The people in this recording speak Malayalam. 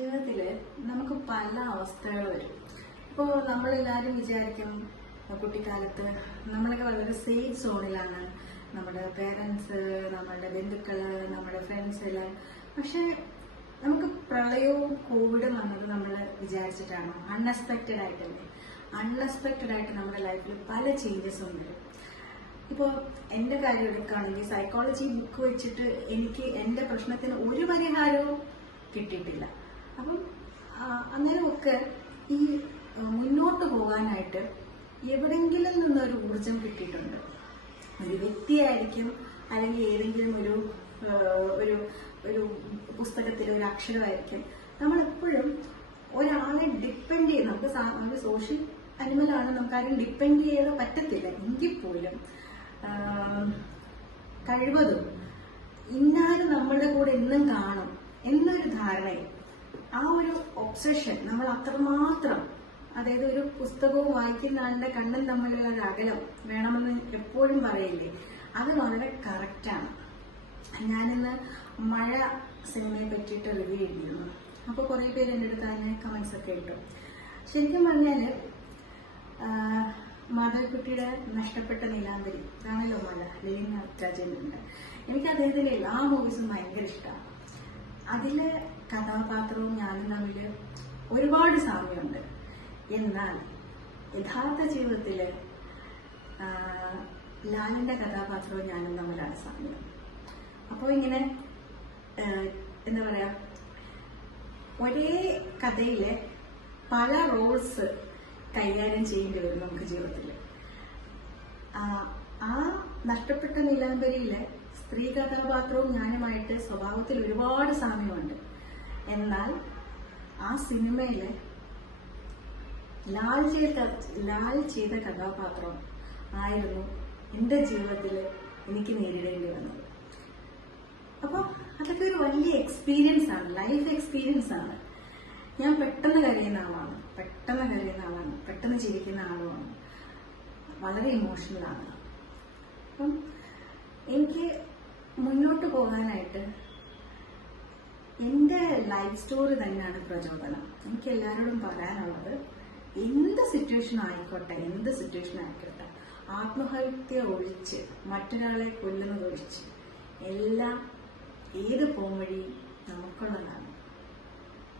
ജീവിതത്തിൽ നമുക്ക് പല അവസ്ഥകൾ വരും. ഇപ്പോൾ നമ്മളെല്ലാവരും വിചാരിക്കും കുട്ടിക്കാലത്ത് നമ്മളൊക്കെ വളരെ സേഫ് സോണിലാണ് നമ്മുടെ പേരൻസ് നമ്മുടെ ബന്ധുക്കൾ നമ്മുടെ ഫ്രണ്ട്സ് എല്ലാം. പക്ഷെ നമുക്ക് പ്രളയവും കോവിഡും വന്നത് നമ്മൾ വിചാരിച്ചിട്ടാണോ? അൺഎക്സ്പെക്റ്റഡ് ആയിട്ടല്ലേ. അൺഎക്സ്പെക്റ്റഡ് ആയിട്ട് നമ്മുടെ ലൈഫിൽ പല ചേഞ്ചസും വരും. ഇപ്പോൾ എന്റെ കാര്യം എടുക്കുകയാണെങ്കിൽ സൈക്കോളജി ബുക്ക് വെച്ചിട്ട് എനിക്ക് എന്റെ പ്രശ്നത്തിന് ഒരു പരിഹാരവും കിട്ടിയിട്ടില്ല. അപ്പം അങ്ങനെയൊക്കെ ഈ മുന്നോട്ട് പോകാനായിട്ട് എവിടെങ്കിലും നിന്നൊരു ഊർജം കിട്ടിയിട്ടുണ്ട്. ഒരു വ്യക്തിയായിരിക്കും അല്ലെങ്കിൽ ഏതെങ്കിലും ഒരു ഒരു ഒരു പുസ്തകത്തിൽ ഒരു അക്ഷരമായിരിക്കും. നമ്മളെപ്പോഴും ഒരാളെ ഡിപ്പെൻഡ് ചെയ്ത് നമുക്ക് ഒരു സോഷ്യൽ അനിമലാണ് നമുക്ക് ആരും ഡിപ്പെൻഡ് ചെയ്യാതെ പറ്റത്തില്ല. എങ്കിൽ പോലും കഴിവതും ഇന്നാരും നമ്മളുടെ കൂടെ എന്നും കാണും എന്നൊരു ധാരണയും ആ ഒരു ഒബ്സഷൻ നമ്മൾ അത്രമാത്രം അതായത് ഒരു പുസ്തകവും വായിക്കുന്ന ആളുടെ കണ്ണും തമ്മിലുള്ള ഒരു അകലം വേണമെന്ന് എപ്പോഴും പറയില്ലേ അത് വളരെ കറക്റ്റാണ് ഞാനിന്ന് മഴ സിനിമയെ പറ്റിയിട്ട് എഴുതിയിരുന്നു. അപ്പോൾ കുറേ പേര് എന്റെ അടുത്ത് അതിന് കമൻസ് ഒക്കെ ഇട്ടു. ശരിക്കും പറഞ്ഞാൽ മാധവിക്കുട്ടിയുടെ നഷ്ടപ്പെട്ട നീലാന്തരി ഇതാണല്ലോ മഴ ലീന രാജേന്ദ്രന്റെ എനിക്ക് അദ്ദേഹത്തിന്റെ എല്ലാ മൂവീസും ഭയങ്കര ഇഷ്ടമാണ് അതിലെ കഥാപാത്രവും ഞാനും തമ്മിൽ ഒരുപാട് സാമ്യമുണ്ട്. എന്നാൽ യഥാർത്ഥ ജീവിതത്തിൽ ലാലിന്റെ കഥാപാത്രവും ഞാനും തമ്മിലാണ് സാമ്യം. അപ്പോൾ ഇങ്ങനെ എന്താ പറയാ ഒരേ കഥയിലെ പല റോൾസ് കൈകാര്യം ചെയ്യേണ്ടി വരും നമുക്ക് ജീവിതത്തിൽ ആ നഷ്ടപ്പെട്ട നീലാംബരിയിലെ സ്ത്രീ കഥാപാത്രവും ഞാനുമായിട്ട് സ്വഭാവത്തിൽ ഒരുപാട് സാമ്യമുണ്ട്. എന്നാൽ ആ സിനിമയിലെ ലാൽ ചെയ്ത ലാൽ ചെയ്ത കഥാപാത്രം ആയിരുന്നു എന്റെ ജീവിതത്തിൽ എനിക്ക് നേരിടേണ്ടി വന്നത്. അപ്പോൾ അതൊക്കെ ഒരു വലിയ എക്സ്പീരിയൻസ് ആണ് ലൈഫ് എക്സ്പീരിയൻസ് ആണ്. ഞാൻ പെട്ടെന്ന് കരയുന്ന ആളാണ് പെട്ടെന്ന് കരയുന്ന ആളാണ് പെട്ടെന്ന് ചിരിക്കുന്ന ആളുമാണ്. വളരെ ഇമോഷണൽ ആണ്. അപ്പം എനിക്ക് മുന്നോട്ട് പോകാനായിട്ട് എന്റെ ലൈഫ് സ്റ്റോറി തന്നെയാണ് പ്രചോദനം. എനിക്ക് എല്ലാവരോടും പറയാനുള്ളത് എന്ത് സിറ്റുവേഷൻ ആയിക്കോട്ടെ എന്ത് സിറ്റുവേഷൻ ആയിക്കോട്ടെ ആത്മഹത്യ ഒഴിച്ച് മറ്റൊരാളെ കൊല്ലുന്നത് ഒഴിച്ച് എല്ലാം ഏത് പോംവഴിയും നമുക്കുള്ളതാണ്.